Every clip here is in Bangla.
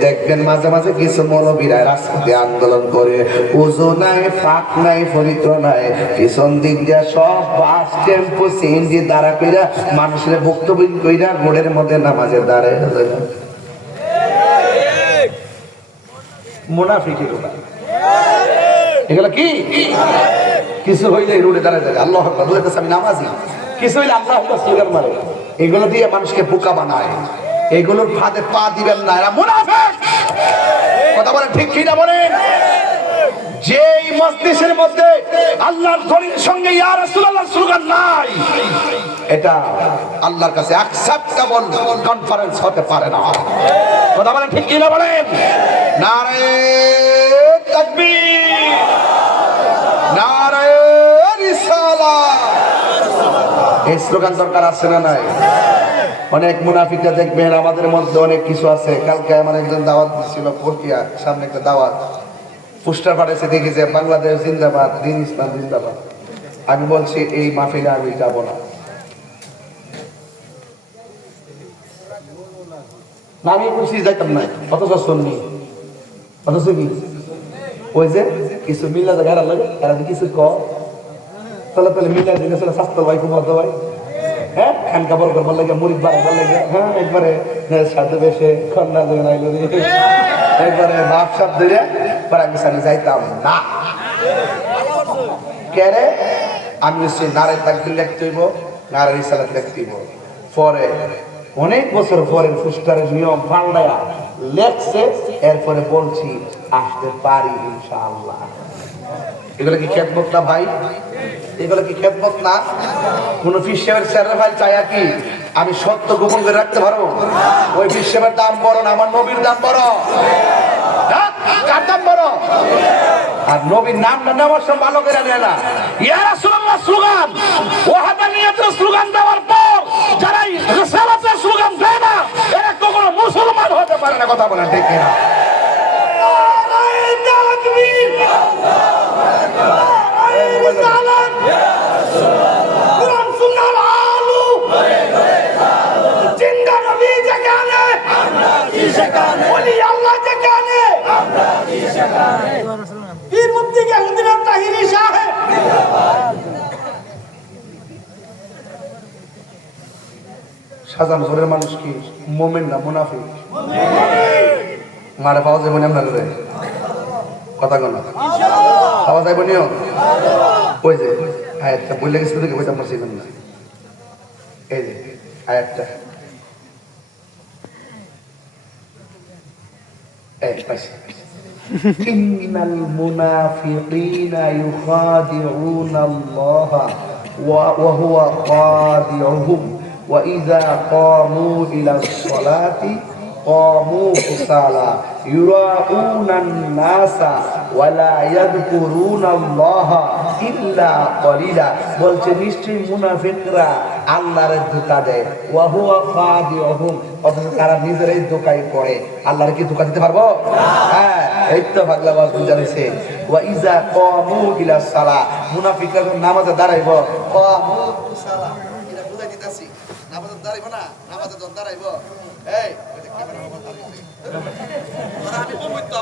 দেখবেন মাঝে মাঝে কিছু মৌলবীরা রাস্তাতে আন্দোলন করে। উজু নাই ফাঁক নাই ফরিত্র নাই। পিছন দিক দিয়া সব বাস, টেম্পো, সিএনজি দাঁড়া কইরা মানুষের বক্তব্য কইরা রোডের মধ্যে নামাজের দাঁড়ায়। মুনাফিক এগুলা কি? কিছু হইলে রোডে দাঁড়ায় আল্লাহ নামাজি। কিছু হইলে আল্লাহ মারে। এগুলো দিয়ে মানুষকে বোকা বানায়। এগুলোর ফাঁদে পা দিবেন না, এরা মুনাফিক। কথা বলেন ঠিক কি না বলেন? যেই মজলিসের মধ্যে আল্লাহর ধনির সঙ্গে ইয়া রাসূলুল্লাহ স্লোগান নাই, এটা আল্লাহর কাছে অ্যাকসেপ্টেবল কনফারেন্স হতে পারে না। কথা বলেন ঠিক কি না বলেন? নারে তাকবীর নারে রিসালাত। এই স্লোগান দরকার আছে না নাই? অনেক মুনাফিকরা দেখবেন, আমাদের মধ্যে অনেক কিছু আছে। কালকে আমার একজন দাওয়াত দিছিল পটিয়া সামনে একটা দাওয়াত। পোস্টার পাঠাইছে, দেখি যে বাংলাদেশ জিন্দাবাদ, দিন ইসলাম জিন্দাবাদ। আমি বলছি, এই মাহফিলে আমি যাব না। আমি বলছি যাইতাম না অথচ শুননি অথচ কি? ওই যে কিছু মিল্লা হারা লাগে কিছু কর তাহলে তাহলে মিল্লা দিনে ছিল স্বাস্থ্য ভাই খুব ভাই। হ্যাঁ? খান কাপড় করবার লাগে, মুড়ি বাড়াবার লাগে। হ্যাঁ একবারে সাথে বেশে খন্না দেবেন আইলো একবারে বাপ সাপ আমি সামনে যাইতাম না। কেরে আমি হচ্ছে নারে তাকবির লিখতে হইব, নারে রিসালাত লিখতে হইব। পরে, অনেক বছর পরে ফুস্টারের নিয়ম পাল্টায়া লেখছে, এরপরে বলছি, আসতে পারি ইনশাআল্লাহ। এগুলো কি খেদমত ভাই? এগুলো কি খেদমত না? কোন ফিসের স্যারের ভাই চায়া কি? আমি সত্য গোপন করে রাখতে পারব? ওই ফিসের দাম বড় না, আমার নবীর দাম বড়? হ্যাঁ? কার দাম বড়? আর নবীর নামটা নেওয়ার সময় ভালো করে নেয় না। স্লোগান। ওয়াহাদানিয়াতের স্লোগান যারা স্লোগান না, এরা মুসলমান হতে পারে না, কথা বলেন ঠিক পীর তাহিরি সাহেব। সাজান ঘরের মানুষ কি? মোমেন না মুনাফিক? মারে পাওয়া যাবে আপনার কথা কন পাওয়া যাবে নিও ওই যে আয়াতটা বললে গেছিল দেখে বইতে আপনার শিখবেন না এই যে আয়াতটা। بس؟ إن المنافقين يخادعون الله وهو خادعهم. وإذا قاموا إلى الصلاة قاموا كسالى يراؤون الناس বলছে, নিশ্চয়ই মুনাফিকরা আল্লাহর ধোকা দেয়। অথচ তারা নিজেরাই ধোকায় পড়ে। কি ধোকা দিতে পারব? হ্যাঁ দাঁড়াইব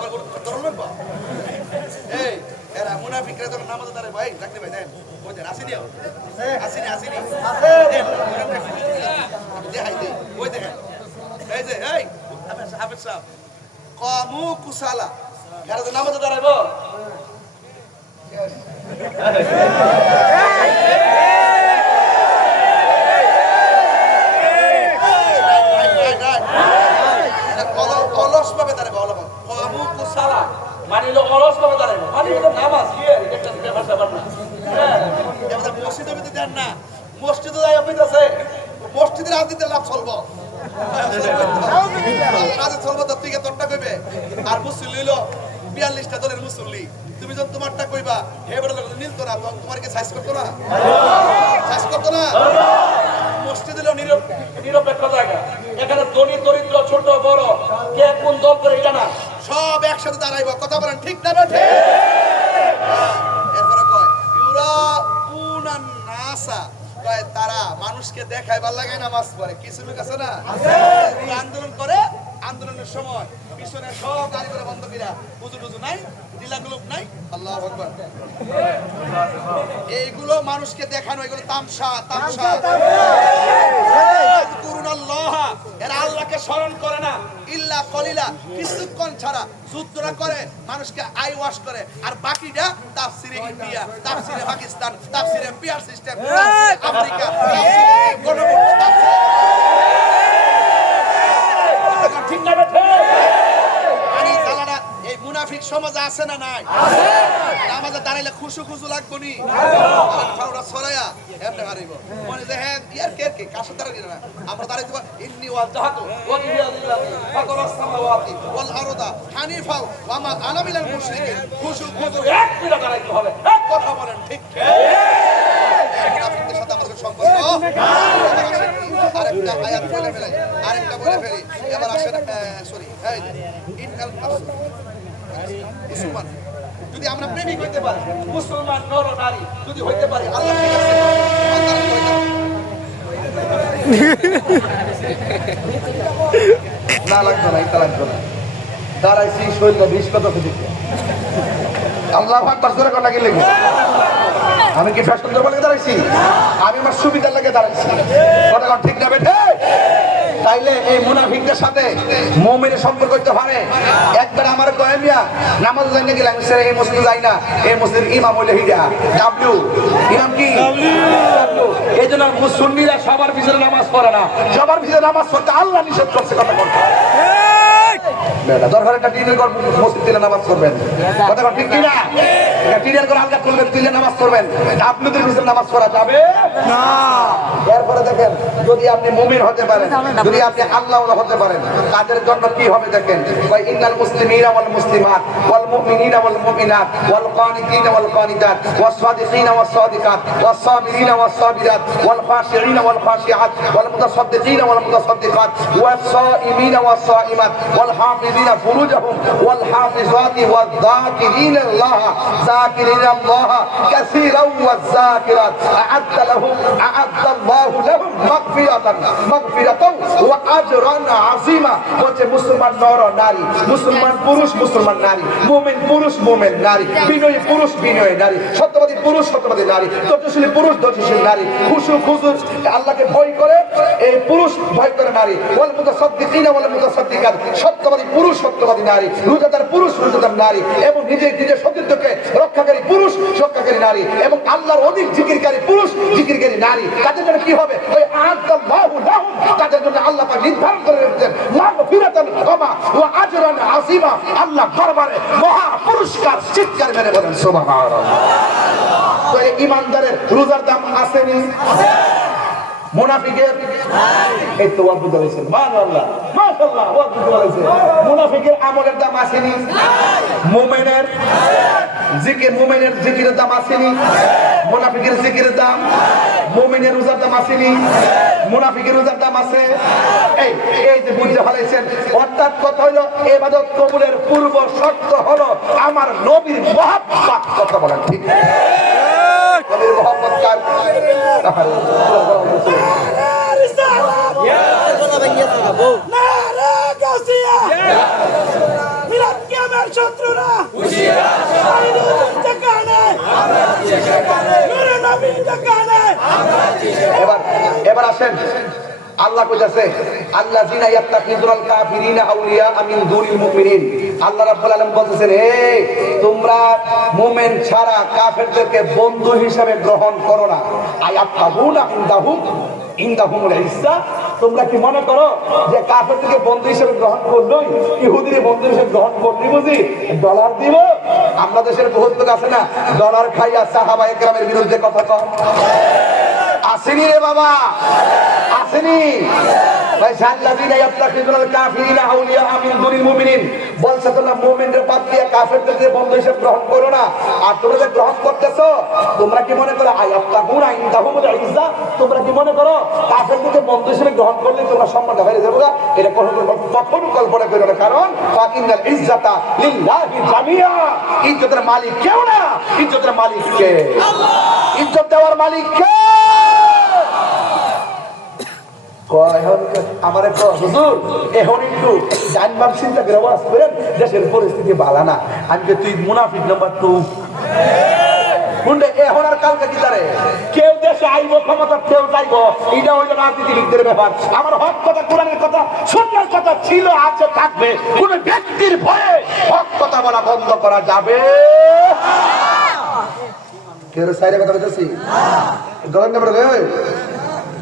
আমি মুনাফিকরা যখন নামাজে দাঁড়াইব এই ডাকতে ভাই দেন। ওই আসেনি আসেনি আসেনি। দেখাই দে ওই দেখেন? এই যে এই হাফেজ সাহেব। কামু কুসালা এরা তো নামাজে দাঁড়াইব অলস ভাবে দাঁড়াইব অলস কামু কুসালা মানে অলস ভাবে দাঁড়াইবো মানে নামাজ কি আর এটা একটা ব্যাপার স্যাপার না হ্যাঁ এবার মসজিদের ভিতরে দেন না মসজিদে যাই হইতাছে মসজিদের রাজনীতির লাভ চলবো রাজে চলবো তো তুই তোরটা কইবে আর মুসল্লি হইল বিয়াল্লিশটা দলের মুসল্লি। তুমি যখন তোমারটা কইবা, হে বড় মিলতো না তখন তোমার কি সাইজ করতো না? সাইজ করতো না? সব একসাথে কথা ঠিক কয় তারা মানুষকে দেখায়, ভালো লাগে নামাজ পড়ে কিছু না? এইগুলো মানুষকে দেখানো, এগুলো তামসা তামসা। এরা আল্লাহকে স্মরণ করে না। ইল্লা কলিলা ছাড়া যুদ্ধরা করে, মানুষকে আই ওয়াশ করে। আর বাকিটা তাফসিরে ইন্ডিয়া, তাফসিরে পাকিস্তান, তাফসিরে পিয়ার সিস্টেম তাফসিরে ঠিক না বেঠে? আরে জালানা এই মুনাফিক সমাজে আছে না নাই? নামাজে দাঁড়াইলে খুশু খুশু লাগবো নি। ফাউরা সরাইয়া এমনি হারিব মনে যে হ্যাঁ ইয়ার কে কে? কাছে দাঁড়াই না? আমরা দাঁড়াই দিব ইন্নি ওয়াল জাহাতু ওয়াজহিয়া লিল্লাহি ফাতারাস সামাওয়াতি ওয়াল আরদা হানিফা ওয়া মা আনা মিনাল মুশরিকিন। খুশু খুশু এক মিনিট দাঁড়াইতে হবে। এক কথা বলেন ঠিক মুনাফিকদের সাথে আমাদের সম্পর্ক? সরি যদি আমরা প্রেমিক হইতে পারি, মুসলমান নর নারী যদি হইতে পারি। না লাগবে না এটা লাগবে না। দাঁড়াইছি শরীরটা বিষ কত দিকে আল্লাহ আকবার, জোরে কথা কি লেগে আমি কি ফ্যাশন লেগে দাঁড়াইছি? আমি আমার সুবিধার লেগে দাঁড়াইছি। কথা ঠিক না বেঠে? তাইলে এই মুনাফিকদের সাথে মোমেনের সম্পর্ক করতে পারে। একবার আমার কয়ে মিয়া নামাজ জানি গেলাম সে এই মসজিদে যাই না। এই মসজিদের ইমাম হইলে হিডা। ডাব্লিউ। ইমাম কি? এই জন্য মুসল্লিরা সবার পিছনে নামাজ পড়ে না। সবার পিছনে নামাজ পড়তে আল্লাহ নিষেধ করছে কথা বলতে বেটা, দরকার একটা ঘর মসজিদ দিলে নামাজ করবেন কথা বল, ঠিক কিনা? টিনের ঘর আলগা করবেন দিলে নামাজ করবেন আপনাদের পিছনে নামাজ পড়া যাবে? না। এরপরে দেখেন যদি আপনি মুমিন হতে পারেন যদি আপনি আল্লাহ হতে পারেন তাদের জন্য কি হবে দেখেন? ওই ইন্নাল মুসলিমিনা ওয়াল মুসলিমাত ওয়াল মুমিনিনা ওয়াল মুমিনাত ওয়াল কানিতিনা ওয়াল কানিতাত ওয়াস সাদিকিনা ওয়াস সাদিকাত ওয়াস সাবিরিনা ওয়াস সাবিরাত ওয়াল খাশিঈনা ওয়াল খাশিআত ওয়াল মুতাসাদ্দিকিনা কাসীরান ওয়াজ যাকিরাত আ'আদ্দা লাহুম আ'আদ্দা আল্লাহু লাহুম মাগফিরাতান মাগফিরাতান ওয়া আজরান আযীমা বলছে মুসলমান নর নারী, মুসলমান পুরুষ, মুসলমান নারী, মুমিন পুরুষ, মুমিন নারী, বিনয়ী পুরুষ, বিনয়ী নারী, সত্যবাদী পুরুষ, সত্যবাদী নারী, ধৈর্যশীল পুরুষ, ধৈর্যশীল নারী, খুশু খুজুর, আল্লাহকে ভয় করে এই পুরুষ ভয় করে নারী। ওয়াল মুতাসাদ্দিকিনা, ওয়াল মুতাসাদ্দিকাত। সত্যবাদী পুরুষ, সত্যবাদী নারী। রোজাদার পুরুষ, রোজাদার নারী। এবং নিজের নিজের সতীর্থকে রক্ষাকারী পুরুষ, রক্ষাকারী নারী। এবং আল্লাহর অধিক জিকিরকারী পুরুষ, জিকিরকারী নারী। তাদের জন্য কি হবে? ওই তাদের জন্য আল্লাহ পাক নির্ধারণ করে রেখেছেন, মাগফিরাতান আজরান আল্লাহ দরবারে মহা পুরস্কার, চিৎকার মেরে বলেন, সুবহানাল্লাহ। ইমানদারের রোজার দাম আসেনি মুনাফিকের? এই তো বুঝতে পেরেছেন মাশাআল্লাহ মাশাআল্লাহ বুঝতে পেরেছেন মুনাফিকের আমলের দাম আসেনি। মুমিনের জিকির মুমিনের জিকিরের দাম আসেনি। মুনাফিকের জিকিরের দাম। মুমিনের রোজার দাম আসেনি। মুনাফিকের রোজার দাম আছে। এই এই যে বুঝতে ফেলেছেন অর্থাৎ কথা হলো এবাদত কবুলের পূর্ব শর্ত হলো আমার নবীর মহাব্বত। কথা বলেন ঠিক। মহাব্বত কার? শত্রুরা এবার এবার আসেন। আল্লাহ কইতাছে আল্লাহ জিনা ইয়াত্তাকিজুল কাফিরিনা আউলিয়া মিন দুনিল মুমিনিন। আল্লাহ রাব্বুল আলামিন বলতেছেন এই তোমরা মুমিন ছাড়া কাফেরদেরকে বন্ধু হিসেবে গ্রহণ করো না। আয়াত্তাহুনা ইনদাহুম, ইনদাহুমুল ইজ্জা। তোমরা কি মনে করো যে কাফেরদেরকে বন্ধু হিসেবে গ্রহণ করলই? ইহুদির বন্ধু হিসেবে গ্রহণ করলি বুঝি? ডলার দিব? আমরা দেশের বহুত লোক আছে না, ডলার খাইয়া সাহাবা একরামের বিরুদ্ধে কথা কয়। আসেনি রে বাবা। আসেনি। গ্রহণ করলে তোমরা সম্মান কখনো কল্পনা করো না। কারণ ফাকিনাল ইজ্জাতা ইজ্জতের মালিক কেউ না। ইজ্জতের মালিক ইজ্জত দেওয়ার মালিক কে কয় এখন আমার একটু হুজুর এখন একটু ডান বাম চিন্তা করে ওয়াজ করেন দেশের পরিস্থিতি ভালো না। আমি তুই মুনাফিক নাম্বার টু এখন আর কালকে কি তারে? কেউ দেশে আইব ক্ষমতা কেউ যাইব এটা হইল রাজনীতিবিদদের ব্যাপার। আমার হক কথা কোরআনের কথা সুন্দর কথা ছিল আছে থাকবে। কোন ব্যক্তির ভয়ে হক কথা বলা বন্ধ করা যাবে? কেউ সাইডে কথা বলতেছি? গরম